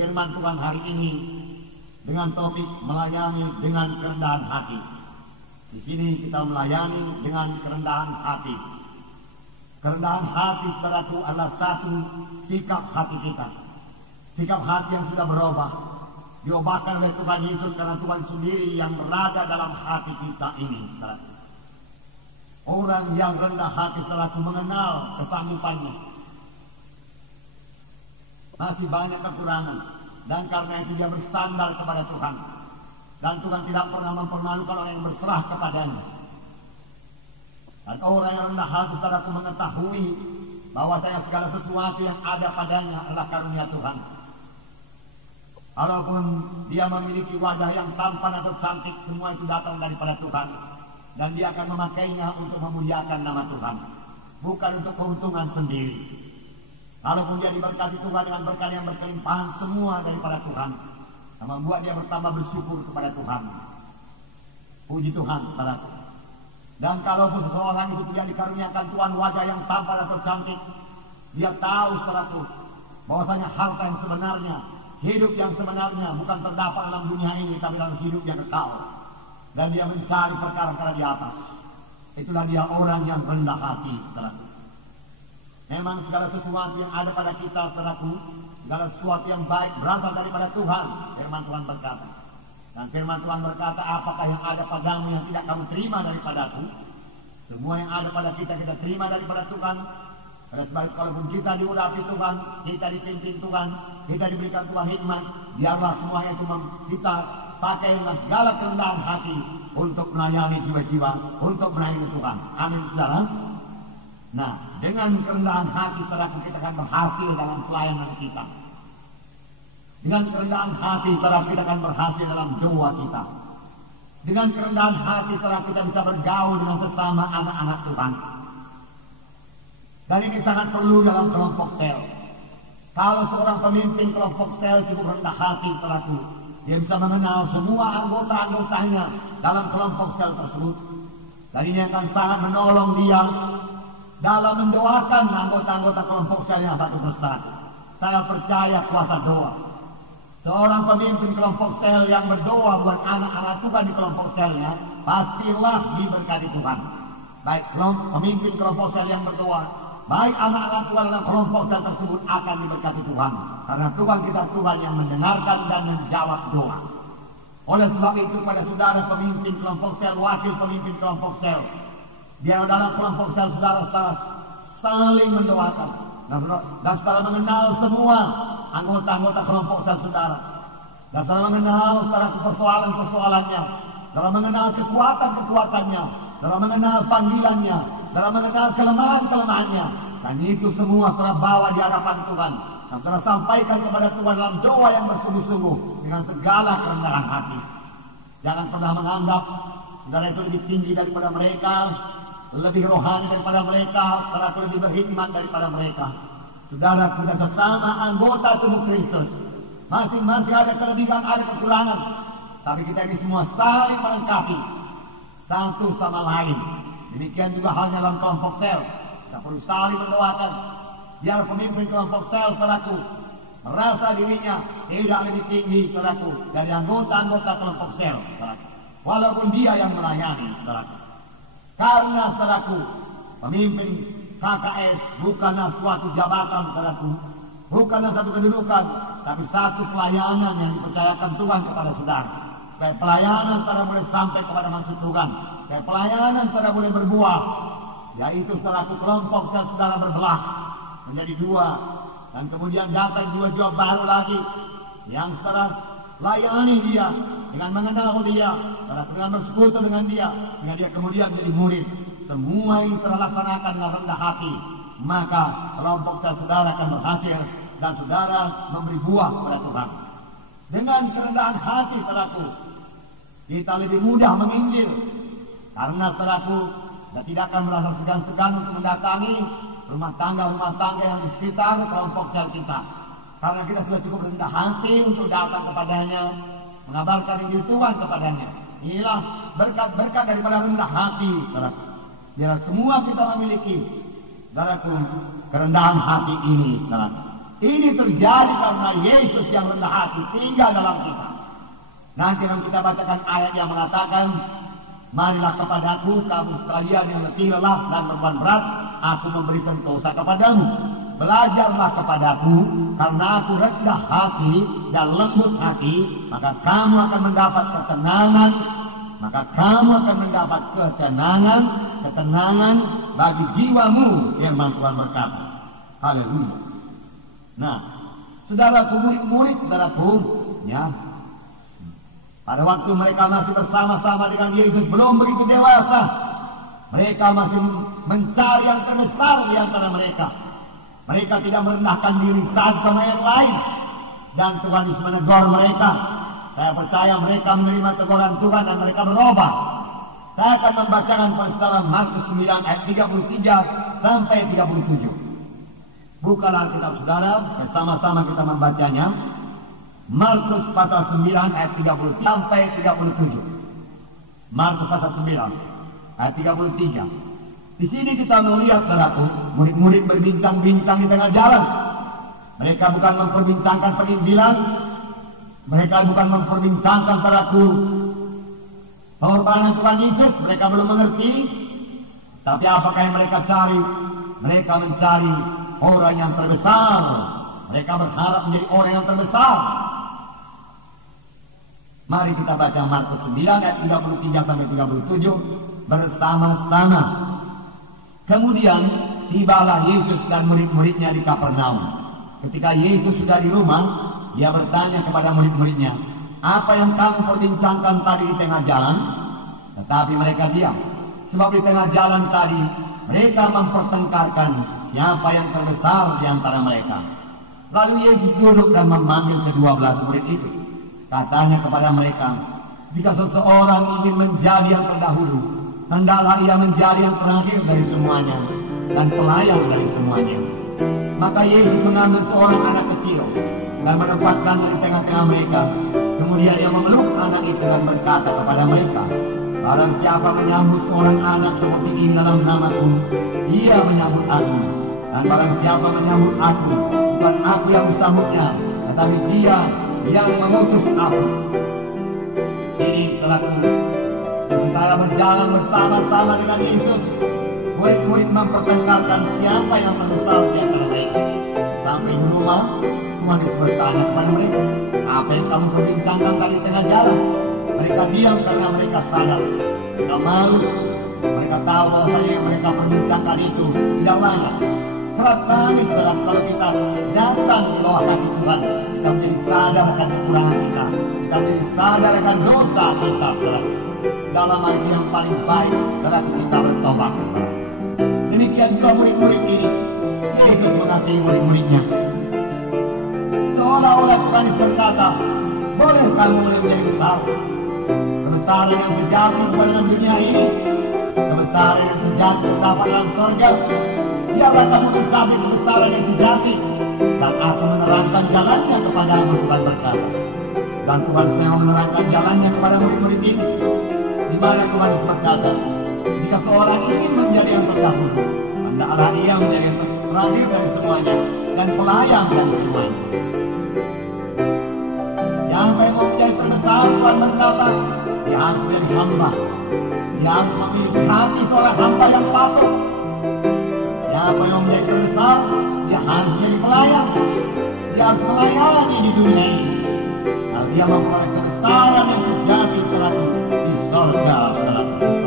firman Tuhan hari ini dengan topik melayani dengan kerendahan hati. Di sini kita melayani dengan kerendahan hati. Kerendahan hati, saudaraku, adalah satu sikap hati kita. Sikap hati yang sudah berubah, diubahkan oleh Tuhan Yesus karena Tuhan sendiri yang berada dalam hati kita ini, saudaraku. Orang yang rendah hati, saudaraku, mengenal kesanggupannya. Masih banyak kekurangan, dan karena itu dia bersandar kepada Tuhan. Dan Tuhan tidak pernah mempermalukan orang yang berserah kepadanya. Dan orang yang rendah hati, saudaraku, mengetahui bahwasanya segala sesuatu yang ada padanya adalah karunia Tuhan. Walaupun dia memiliki wajah yang tampan atau cantik, semua itu datang daripada Tuhan. Dan dia akan memakainya untuk memuliakan nama Tuhan, bukan untuk keuntungan sendiri. Walaupun dia diberkati Tuhan dengan berkat yang berkelimpahan, semua daripada Tuhan, yang membuat dia bertambah bersyukur kepada Tuhan. Puji Tuhan, saudaraku. Dan kalaupun seseorang itu tidak dikaruniakan Tuhan wajah yang tampan atau cantik, dia tahu, saudaraku, bahwasanya harta yang sebenarnya, hidup yang sebenarnya bukan terdapat dalam dunia ini, tapi dalam hidup yang kekal. Dan dia mencari perkara-perkara di atas. Itulah dia orang yang rendah hati, saudaraku. Memang segala sesuatu yang ada pada kita, saudaraku, segala sesuatu yang baik berasal daripada Tuhan. Firman Tuhan berkata. Dan firman Tuhan berkata, apakah yang ada padamu yang tidak kamu terima daripadaku? Semua yang ada pada kita, kita terima daripada Tuhan. Oleh sebab itu, kalaupun kita diurapi Tuhan, kita dipimpin Tuhan, kita diberikan Tuhan hikmat, biarlah semuanya itu kita pakai dengan segala kerendahan hati untuk melayani jiwa-jiwa, untuk melayani Tuhan. Amin, saudara. Nah, dengan kerendahan hati, saudara, kita akan berhasil dalam pelayanan kita. Dengan kerendahan hati, saudara, kita akan berhasil dalam doa kita. Dengan kerendahan hati, saudara, kita bisa bergaul dengan sesama anak-anak Tuhan. Dan ini sangat perlu dalam kelompok sel. Kalau seorang pemimpin kelompok sel cukup rendah hati, saudaraku, dia bisa mengenal semua anggota-anggotanya dalam kelompok sel tersebut. Dan ini akan sangat menolong dia dalam mendoakan anggota-anggota kelompok selnya satu persatu. Saya percaya kuasa doa. Seorang pemimpin kelompok sel yang berdoa buat anak-anak Tuhan di kelompok selnya, pastilah diberkati Tuhan. Baik pemimpin kelompok sel yang berdoa, baik anak-anak Tuhan dalam kelompok sel tersebut akan diberkati Tuhan. Karena Tuhan kita Tuhan yang mendengarkan dan menjawab doa. Oleh sebab itu, pada saudara pemimpin kelompok sel, wakil pemimpin kelompok sel, biar dalam kelompok sel saudara-saudara saling mendoakan. Dan saudara mengenal semua anggota-anggota kelompok sel saudara. Dan saudara mengenal saudara persoalan-persoalannya. Saudara mengenal kekuatan-kekuatannya. Saudara mengenal panggilannya. Saudara mengenal kelemahan-kelemahannya. Dan itu semua saudara bawa di hadapan Tuhan. Dan saudara sampaikan kepada Tuhan dalam doa yang bersungguh-sungguh dengan segala kerendahan hati. Jangan pernah menganggap saudara itu lebih tinggi daripada mereka, lebih rohani daripada mereka, saudara lebih berhikmat daripada mereka. Saudara, kita sesama anggota tubuh Kristus, masing-masing ada kelebihan, ada kekurangan, tapi kita ini semua saling melengkapi satu sama lain. Demikian juga halnya dalam kelompok sel, kita perlu saling mendoakan. Biar pemimpin kelompok sel, saudaraku, merasa dirinya tidak lebih tinggi, saudaraku, dari anggota-anggota kelompok sel, saudaraku, walaupun dia yang melayani, saudaraku. Karena, saudaraku, pemimpin KKS bukanlah suatu jabatan, saudaraku, bukanlah satu kedudukan, tapi satu pelayanan yang dipercayakan Tuhan kepada saudara. Supaya pelayanan saudara boleh sampai kepada maksud Tuhan, supaya pelayanan saudara boleh berbuah, yaitu, saudaraku, kelompok saudara berbelah menjadi dua, dan kemudian datang jiwa-jiwa baru lagi yang saudara layani dia dengan mengenal dia, saudara dengan bersekutu dengan dia, sehingga dia kemudian menjadi murid. Semua yang terlaksanakan dengan rendah hati, maka kelompok saudara akan berhasil dan saudara memberi buah kepada Tuhan. Dengan kerendahan hati, saudaraku, kita lebih mudah menginjil, karena, saudaraku, kita tidak akan merasa segan-segan untuk mendatangi rumah tangga yang di sekitar kelompok sel kita, karena kita sudah cukup rendah hati untuk datang kepadanya, mengabarkan Injil Tuhan kepadanya. Inilah berkat-berkat daripada rendah hati, saudaraku. Biar semua kita memiliki, saudaraku, kerendahan hati ini, saudaraku. Ini terjadi karena Yesus yang rendah hati tinggal dalam kita. Nanti akan kita bacakan ayat yang mengatakan, marilah kepadaku kamu sekalian yang letih lelah dan beban berat, aku memberi sentosa kepadamu. Belajarlah kepadaku, karena aku rendah hati dan lembut hati, maka kamu akan mendapat ketenangan. Maka kamu akan mendapat ketenangan bagi jiwamu, firman Tuhan berkata. Haleluya. Nah, saudaraku, murid-murid, saudaraku, ya, pada waktu mereka masih bersama-sama dengan Yesus belum begitu dewasa, mereka masih mencari yang terbesar di antara mereka. Mereka tidak merendahkan diri satu sama yang lain, dan Tuhan Yesus menegur mereka. Saya percaya mereka menerima teguran Tuhan dan mereka berubah. Saya akan membacakan pada Markus 9 ayat 33 sampai 37. Bukalah Alkitab saudara, bersama-sama kita membacanya. Markus pasal 9 ayat 33 sampai 37. Markus pasal 9 ayat 33. Di sini kita melihat, saudaraku, murid-murid berbincang-bincang di tengah jalan. Mereka bukan memperbincangkan penginjilan, mereka bukan memperbincangkan, saudaraku, pengorbanan Tuhan Yesus. Mereka belum mengerti. Tapi apakah yang mereka cari? Mereka mencari orang yang terbesar. Mereka berharap menjadi orang yang terbesar. Mari kita baca Markus 9 ayat 33 sampai 37 bersama-sama. Kemudian tibalah Yesus dan murid-muridnya di Kapernaum. Ketika Yesus sudah di rumah, dia bertanya kepada murid-muridnya, apa yang kamu perbincangkan tadi di tengah jalan? Tetapi mereka diam. Sebab di tengah jalan tadi mereka mempertengkarkan siapa yang terbesar di antara mereka. Lalu Yesus duduk dan memanggil ke-12 murid itu. Katanya kepada mereka, jika seseorang ingin menjadi yang terdahulu, hendaklah ia menjadi yang terakhir dari semuanya dan pelayan dari semuanya. Maka Yesus mengambil seorang anak kecil dan menempatkannya di tengah-tengah mereka. Kemudian ia memeluk anak itu dan berkata kepada mereka, barang siapa menyambut seorang anak seperti ini dalam namaku, ia menyambut aku. Dan barang siapa menyambut aku, bukan aku yang disambutnya, tetapi dia yang mengutus aku. Sini telah sementara berjalan bersama-sama dengan Yesus, murid-murid mempertengkarkan siapa yang terbesar di antara mereka. Sampai di rumah, Tuhan Yesus bertanya kepada mereka, apa yang kamu perbincangkan tadi tengah jalan? Mereka diam karena mereka sadar, tidak malu. Mereka tahu bahwasanya yang mereka perbincangkan itu tidak layak. Kerap kali kalau kita datang di bawah kaki Tuhan, kita menjadi sadar akan kekurangan kita, kita menjadi sadar akan dosa kita. Dalam arti yang paling baik, berarti kita bertobat. Demikian juga murid-murid ini, Yesus mengasihi murid-muridnya. Seolah-olah Tuhan berkata, boleh kamu menjadi besar. Kebesaran yang sejati dalam dunia ini, kebesaran yang sejati terdapat dalam surga. Biarlah kamu mencapai kebesaran yang sejati, dan aku menerangkan jalannya kepadamu, Tuhan berkata. Dan Tuhan sedang menerangkan jalannya kepada murid-murid ini. Di mana Tuhan berkata, jika seorang ingin menjadi yang terdahulu, hendaklah ia menjadi yang terakhir dari semuanya dan pelayan dari semuanya. Siapa yang mau menjadi terbesar, Tuhan berkata, dia harus menjadi hamba. Dia harus memiliki hati seorang hamba yang patuh. Siapa yang menjadi terbesar, dia harus menjadi pelayan. Dia harus melayani di dunia ini. Dan dia memperoleh kebesaran yang sejati di sorga.